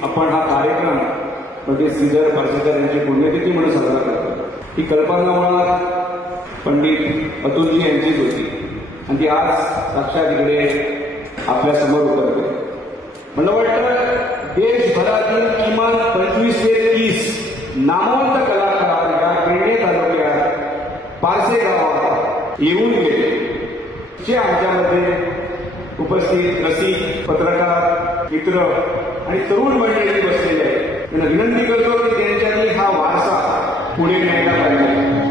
आपण हा कार्यक्रम पंडित श्रीधर पार्सेकर यांची पुण्यतिथी म्हणून साजरा करतो. ही कल्पना मुळात पंडित अतुलजी यांचीच होती आणि ती आज साक्षात इकडे आपल्या समोर उतरते. मला वाटतं देशभरातील किमान 25 ते 30 नामवंत कलाकार या पेडणे तालुक्यात पारसे गावात येऊन गेले, जे आमच्यामध्ये उपस्थित रसिक, पत्रकार मित्र आणि तरुण मंडळी बसलेले आहेत. त्यांना विनंती करतो की त्यांच्यातील हा वारसा पुढे न्यायला पाहिजे.